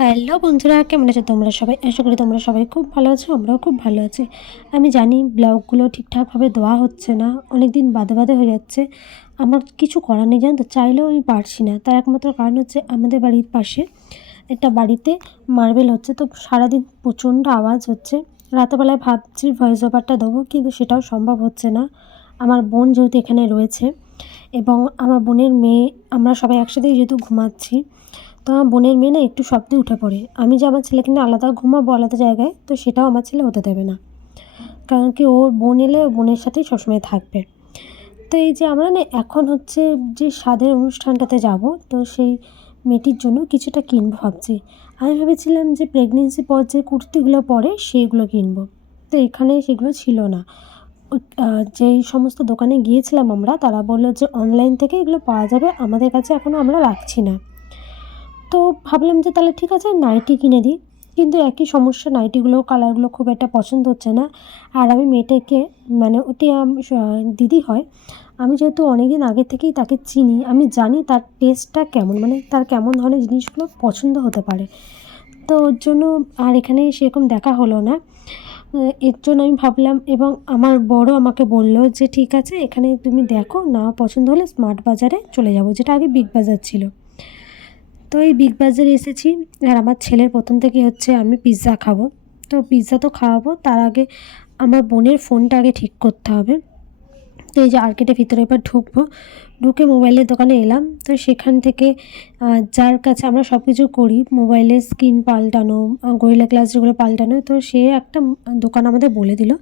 Hello বন্ধুরা, কেমন আছো তোমরা সবাই? আশা করি তোমরা সবাই খুব ভালো আছো, আমরাও খুব ভালো আছি। আমি জানি ব্লগগুলো ঠিকঠাকভাবে দেওয়া হচ্ছে না, অনেক দিন বাদে বাদে হয়ে যাচ্ছে। আমার কিছু করার নেই, জানো তো, চাইলেও আমি পারছি না। তার একমাত্র কারণ হচ্ছে আমাদের বাড়ির পাশে একটা বাড়িতে মার্বেল হচ্ছে, তো সারাদিন প্রচণ্ড আওয়াজ হচ্ছে। রাতেরবেলায় ভাবছি ভয়েস ওভারটা দেবো, কিন্তু সেটাও সম্ভব হচ্ছে না। আমার বোন যেহেতু এখানে রয়েছে এবং আমার বোনের মেয়ে, আমরা সবাই একসাথেই যেহেতু ঘুমাচ্ছি, তো আমার বোনের মেয়ে না একটু শব্দে উঠে পড়ে। আমি যে আমার ছেলেকে নিয়ে আলাদা ঘুমাবো আলাদা জায়গায়, তো সেটাও আমার ছেলে হতে দেবে না। কারণ কি, ওর বোন এলে বোনের সাথেই সবসময় থাকবে। তো এই যে আমরা না এখন হচ্ছে যে স্বাদের অনুষ্ঠানটাতে যাব, তো সেই মেয়েটির জন্য কিছুটা কিনবো ভাবছি। আমি ভেবেছিলাম যে প্রেগনেন্সি পর যে কুর্তিগুলো পরে সেইগুলো কিনবো, তো এখানে সেগুলো ছিল না। যেই সমস্ত দোকানে গিয়েছিলাম আমরা, তারা বললো যে অনলাইন থেকে এগুলো পাওয়া যাবে, আমাদের কাছে এখনও আমরা রাখছি না। তো ভাবলাম যে তাহলে ঠিক আছে নাইটি কিনে দিই, কিন্তু একই সমস্যা, নাইটিগুলো কালারগুলো খুব একটা পছন্দ হচ্ছে না। আর আমি মেয়েটাকে, মানে ওটি দিদি হয়, আমি যেহেতু অনেক দিন আগে থেকেই তাকে চিনি, আমি জানি তার টেস্টটা কেমন, মানে তার কেমন ধরনের জিনিসগুলো পছন্দ হতে পারে। তো ওর জন্য আর এখানে সেরকম দেখা হলো না। এর জন্য আমি ভাবলাম, এবং আমার বড় আমাকে বলল যে ঠিক আছে এখানে তুমি দেখো, না পছন্দ হলে স্মার্ট বাজারে চলে যাব, যেটা আগে বিগ বাজার ছিল। তো এই বিগ বাজারে এসেছি। আর আমার ছেলের প্রথম থেকেই হচ্ছে আমি পিৎজা খাবো। তো পিৎজা তো খাওয়াবো, তার আগে আমার বোনের ফোনটা আগে ঠিক করতে হবে। তো এই যে আর্কেটের ভিতরে এবার ঢুকবো, ঢুকে মোবাইলের দোকানে এলাম। তো সেখান থেকে যার কাছে আমরা সব কিছু করি, মোবাইলের স্ক্রিন পাল্টানো, গরিলা গ্লাস যেগুলো পাল্টানো, তো সে একটা দোকান আমাদের বলে দিল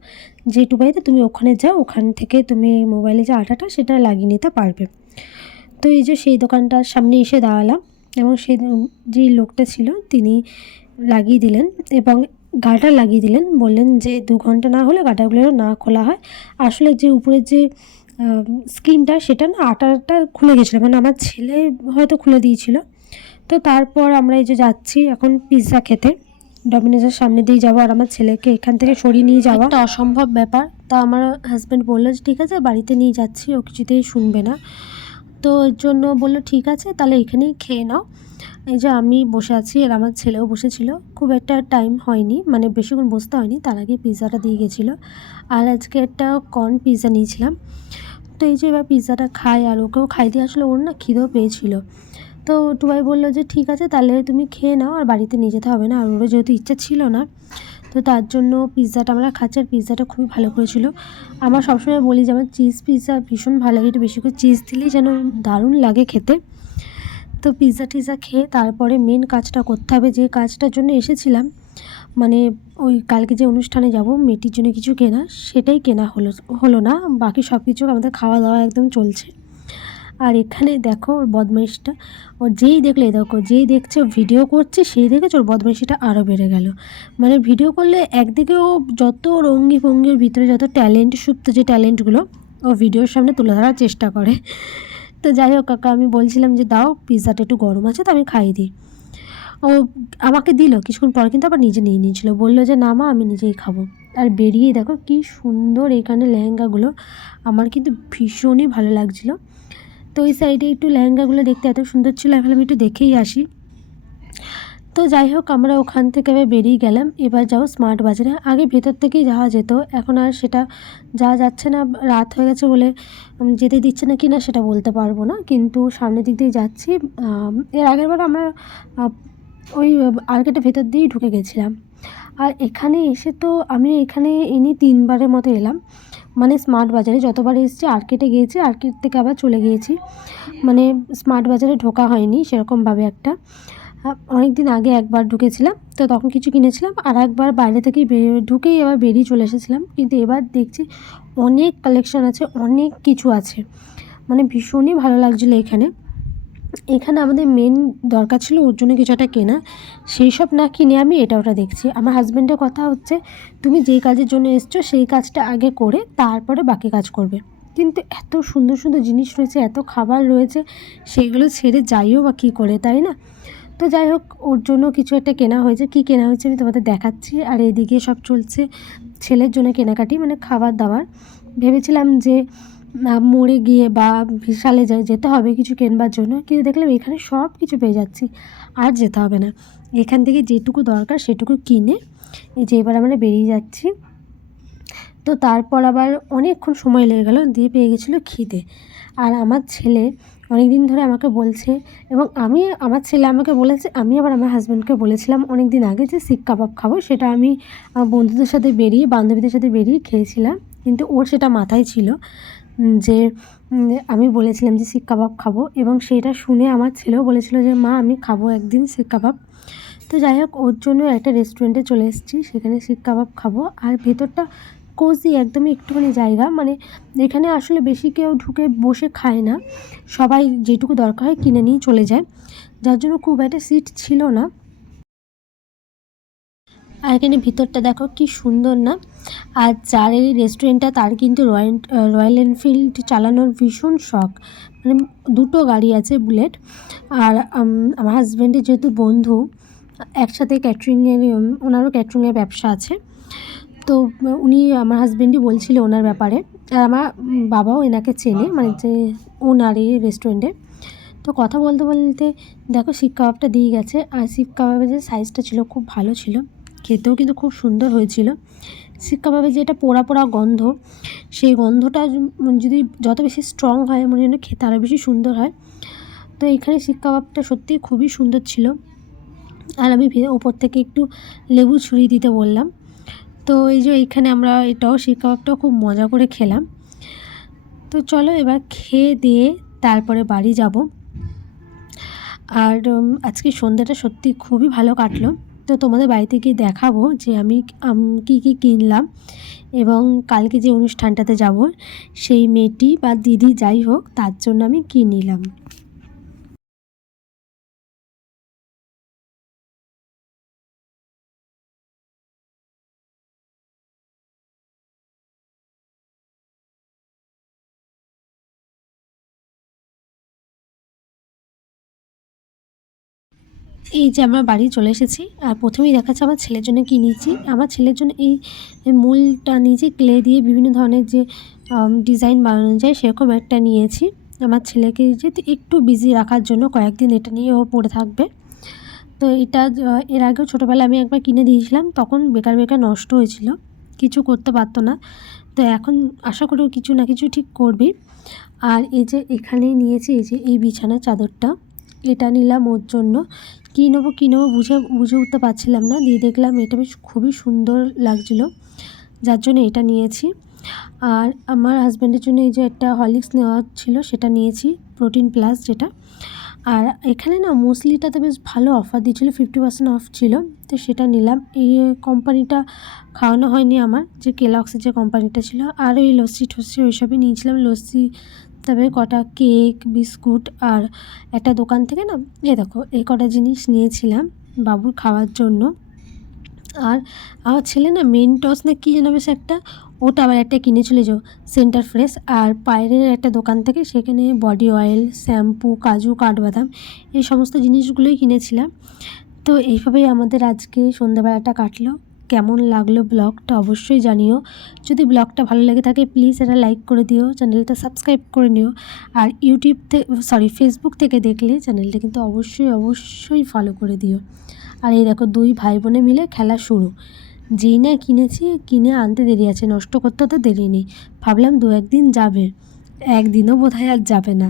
যে টুবাইতে তুমি ওখানে যাও, ওখান থেকে তুমি মোবাইলে যে আঠাটা সেটা লাগিয়ে নিতে পারবে। তো এই যে সেই দোকানটার সামনে এসে দাঁড়ালাম, এবং সেই যেই লোকটা ছিল তিনি লাগিয়ে দিলেন এবং গার্ডার লাগিয়ে দিলেন। বললেন যে 2 ঘন্টা না হলে গার্ডারগুলো না খোলা হয়। আসলে যে উপরের যে স্ক্রিনটা, সেটা না আঠাটা খুলে গেছিলো, মানে আমার ছেলে হয়তো খুলে দিয়েছিল। তো তারপর আমরা এই যে যাচ্ছি এখন পিৎজা খেতে, ডমিনোজের সামনে দিয়ে যাবো, আর আমার ছেলেকে এখান থেকে সরিয়ে নিয়ে যাওয়া একটা অসম্ভব ব্যাপার। তা আমার হাজব্যান্ড বললো যে ঠিক আছে বাড়িতে নিয়ে যাচ্ছি, ও কিছুতেই শুনবে না। তো এর জন্য বললো ঠিক আছে তাহলে এখানেই খেয়ে নাও। এই যে আমি বসে আছি আর আমার ছেলেও বসেছিল। খুব একটা টাইম হয়নি, মানে বেশিক্ষণ বসতে হয়নি, তার আগে পিৎজাটা দিয়ে গেছিলো। আর আজকে একটা কর্ন পিৎজা নিয়েছিলাম। তো এই যে এবার পিৎজাটা খাই, আর ওকেও খাই দিয়ে, আসলে ওর না খিদেও পেয়েছিল। তো টুবাই বললো যে ঠিক আছে তাহলে তুমি খেয়ে নাও, আর বাড়িতে নিয়ে যেতে হবে না। আর ওরও যেহেতু ইচ্ছা ছিল না, তো তার জন্য পিৎজাটা আমরা খাচ্ছি। আর পিৎজাটা খুবই ভালো করেছিল। আমার সবসময় বলি যে আমার চিজ পিৎজা ভীষণ ভালো লাগে, একটু বেশি করে চিজ দিলেই যেন দারুণ লাগে খেতে। তো পিৎজা টিৎজা খেয়ে তারপরে মেন কাজটা করতে হবে, যে কাজটার জন্য এসেছিলাম, মানে ওই কালকে যে অনুষ্ঠানে যাব মেয়েটির জন্য কিছু কেনা, সেটাই কেনা হলো না। বাকি সব কিছু আমাদের খাওয়া দাওয়া একদম চলছে। আর এখানে দেখো ওর বদমাইশটা, ও যেই দেখলে, দেখো যেই দেখছে ও ভিডিও করছে, সেই দেখেছে ওর বদমাইশিটা আরও বেড়ে গেল। মানে ভিডিও করলে একদিকে ও যত অঙ্গি ভঙ্গির ভিতরে যত ট্যালেন্ট, সুপ্ত যে ট্যালেন্টগুলো ও ভিডিওর সামনে তুলে ধরার চেষ্টা করে। তো যাই হোক কাকা, আমি বলছিলাম যে দাও পিৎজাটা একটু গরম আছে, তো আমি খাইয়ে দিই। ও আমাকে দিল, কিছুক্ষণ পর কিন্তু আবার নিজে নিয়ে নিয়েছিল, বললো যে না মা আমি নিজেই খাবো। আর বেরিয়ে দেখো কি সুন্দর এখানে লেহেঙ্গাগুলো, আমার কিন্তু ভীষণই ভালো লাগছিলো। তো ওই সাইডে একটু লেহেঙ্গাগুলো দেখতে এত সুন্দর ছিল, আমি ভাবলাম একটু দেখেই আসি। তো যাই হোক আমরা ওখান থেকে এবার বেরিয়ে গেলাম, এবার যাবো স্মার্ট বাজারে। আগে ভেতর থেকেই যাওয়া যেত, এখন আর সেটা যাওয়া যাচ্ছে না, রাত হয়ে গেছে বলে যেতে দিচ্ছে না কি না সেটা বলতে পারবো না, কিন্তু সামনের দিক দিয়ে যাচ্ছি। এর আগের বার আমরা ওই আর্কেটের ভেতর দিয়েই ঢুকে গেছিলাম। আর এখানে এসে তো আমি এখানে 3বারের মতো এলাম, মানে স্মার্ট বাজারে যতবার এসেছি, আর্কেটে গিয়েছি, আর্কেট থেকে আবার চলে গিয়েছি, মানে স্মার্ট বাজারে ঢোকা হয়নি সেরকমভাবে একটা। অনেক দিন আগে একবার ঢুকেছিলাম, তো তখন কিছু কিনেছিলাম, আর একবার বাইরে থেকেই ঢুকেই আবার বেরিয়ে চলে এসেছিলাম। কিন্তু এবার দেখছি অনেক কালেকশান আছে, অনেক কিছু আছে, মানে ভীষণই ভালো লাগছিলো এখানে। এখানে আমাদের মেন দরকার ছিল ওর জন্য কিছু একটা কেনা, সেই সব না কিনে আমি এটা ওটা দেখছি। আমার হাজব্যান্ডের কথা হচ্ছে তুমি যেই কাজের জন্য এসছো সেই কাজটা আগে করে তারপরে বাকি কাজ করবে। কিন্তু এত সুন্দর সুন্দর জিনিস রয়েছে, এত খাবার রয়েছে, সেগুলো ছেড়ে যাইও বা কী করে, তাই না? তো যাই হোক ওর জন্য কিছু একটা কেনা হয়েছে, কী কেনা হয়েছে আমি তোমাদের দেখাচ্ছি। আর এদিকে সব চলছে ছেলের জন্য কেনাকাটি, মানে খাবার দাবার। ভেবেছিলাম যে মোড়ে গিয়ে বা বিশালে যেতে হবে কিছু কেনবার জন্য, কিন্তু দেখলাম এখানে সব কিছু পেয়ে যাচ্ছি, আর যেতে হবে না। এখান থেকে যেটুকু দরকার সেটুকু কিনে এই যে এবার আমরা বেরিয়ে যাচ্ছি। তো তারপর আবার অনেকক্ষণ সময় লেগে গেল, দিয়ে পেয়ে গেছিলো খিদে। আর আমার ছেলে অনেক দিন ধরে আমাকে বলছে, এবং আমার ছেলে আমাকে বলেছে, আমি আবার আমার হাজব্যান্ডকে বলেছিলাম অনেক দিন আগে যে শিক কাবাব খাবো। সেটা আমি বন্ধুদের সাথে বেরিয়ে, বান্ধবীদের সাথে বেরিয়ে খেয়েছিলাম, কিন্তু ওর সেটা মাথায় ছিল যে আমি বলেছিলাম যে শিক কাবাব খাবো, এবং সেটা শুনে আমার ছেলেও বলেছিল যে মা আমি খাবো একদিন শিক কাবাব। তো যাই হোক, ওর জন্য একটা রেস্টুরেন্টে চলে এসেছি, সেখানে শিক কাবাব খাবো। আর ভেতরটা কোজি, একদমই একটুখানি জায়গা, মানে এখানে আসলে বেশি কেউ ঢুকে বসে খায় না, সবাই যেটুকু দরকার হয় কিনে নিয়ে চলে যায়, যার জন্য খুব একটা সিট ছিল না। আর এখানে ভিতরটা দেখো কি সুন্দর না। আর যার এই রেস্টুরেন্টটা তার কিন্তু রয়্যাল এনফিল্ড চালানোর ভীষণ শখ, মানে দুটো গাড়ি আছে, বুলেট। আর আমার হাজব্যান্ডের যেহেতু বন্ধু, একসাথে ক্যাটারিংয়ের, ওনারও ক্যাটারিংয়ের ব্যবসা আছে, তো উনি, আমার হাজব্যান্ডই বলছিল ওনার ব্যাপারে। আর আমার বাবাও এনাকে চেনে, মানে যে ওনার এই রেস্টুরেন্টে। তো কথা বলতে বলতে দেখো শিক কাবাবটা দিয়ে গেছে, আর শিক কাবাবের যে সাইজটা ছিল খুব ভালো ছিল, খেতেও কিন্তু খুব সুন্দর হয়েছিল। শিক কাবাবে যে এটা পোড়া পোড়া গন্ধ, সেই গন্ধটা যদি যত বেশি স্ট্রং হয় মনে হয় খেতে আরও বেশি সুন্দর হয়। তো এখানে শিক কাবাবটা সত্যিই খুবই সুন্দর ছিল। আর আমি ওপর থেকে একটু লেবু ছড়িয়ে দিতে বললাম। তো এই যে এইখানে আমরা এটাও শিক কাবাবটাও খুব মজা করে খেলাম। তো চলো এবার খেয়ে দিয়ে তারপরে বাড়ি যাব। আর আজকে সন্ধ্যাটা সত্যি খুবই ভালো কাটলো। তো তোমাদের বাড়িতে গিয়ে দেখাবো যে আমি কী কী কিনলাম, এবং কালকে যে অনুষ্ঠানটাতে যাব সেই মেয়েটি বা দিদি যাই হোক তার জন্য আমি কী নিলাম। এই যে আমরা বাড়ি চলে এসেছি, আর প্রথমেই দেখাচ্ছে আমার ছেলের জন্য কী নিয়েছি। আমার ছেলের জন্য এই মূলটা নিয়েছি, ক্লে দিয়ে বিভিন্ন ধরনের যে ডিজাইন বানানো যায় সেরকম একটা নিয়েছি। আমার ছেলেকে যেহেতু একটু বিজি রাখার জন্য কয়েকদিন এটা নিয়ে ও পড়ে থাকবে। তো এটা এর আগেও ছোটোবেলায় আমি একবার কিনে দিয়েছিলাম, তখন বেকার বেকার নষ্ট হয়েছিল, কিছু করতে পারতো না। তো এখন আশা করি ও কিছু না কিছু ঠিক করবে। আর এই যে এখানেই নিয়েছি এই যে এই বিছানার চাদরটা, এটা নিলাম ওর জন্য। কী নেবো বুঝে উঠতে পারছিলাম না, দিয়ে দেখলাম এটা বেশ খুবই সুন্দর লাগছিলো, যার জন্য এটা নিয়েছি। আর আমার হাজব্যান্ডের জন্য এই যে একটা হরলিক্স নেওয়া ছিল, সেটা নিয়েছি, প্রোটিন প্লাস যেটা। আর এখানে না মুসলিটাতে বেশ ভালো অফার দিয়েছিলো, 50% অফ ছিল, তো সেটা নিলাম। এই কোম্পানিটা খাওয়ানো হয়নি আমার, যে কেলগসের যে কোম্পানিটা ছিল। আর ওই লস্যি টস্যি ওইসবই নিয়েছিলাম, লস্যি, তারপরে কটা কেক, বিস্কুট, আর একটা দোকান থেকে না দেখো এই কটা জিনিস নিয়েছিলাম বাবুর খাওয়ার জন্য। আর আমার ছেলে না মেন্টস না কী যেন বেশ একটা, ওটা আবার একটা কিনেছিল যে সেন্টার ফ্রেশ। আর বাইরের একটা দোকান থেকে সেখানে বডি অয়েল, শ্যাম্পু, কাজু, কাঠবাদাম, এই সমস্ত জিনিসগুলোই কিনেছিলাম। তো এইভাবেই আমাদের আজকে সন্ধ্যাবেলাটা কাটলো। কেমন লাগলো ব্লগটা অবশ্যই জানিও। যদি ব্লগটা ভালো লেগে থাকে প্লিজ এটা লাইক করে দিও, চ্যানেলটা সাবস্ক্রাইব করে নিও। আর ফেসবুক থেকে দেখলে চ্যানেলটা কিন্তু অবশ্যই ফলো করে দিও। আর এই দেখো দুই ভাই বোনে মিলে খেলা শুরু। যেই না কিনেছি, কিনে আনতে দেরি আছে, নষ্ট করতে তো দেরি নেই। ভাবলাম 2-1 দিন যাবে, একদিনও বোধহয় আর যাবে না।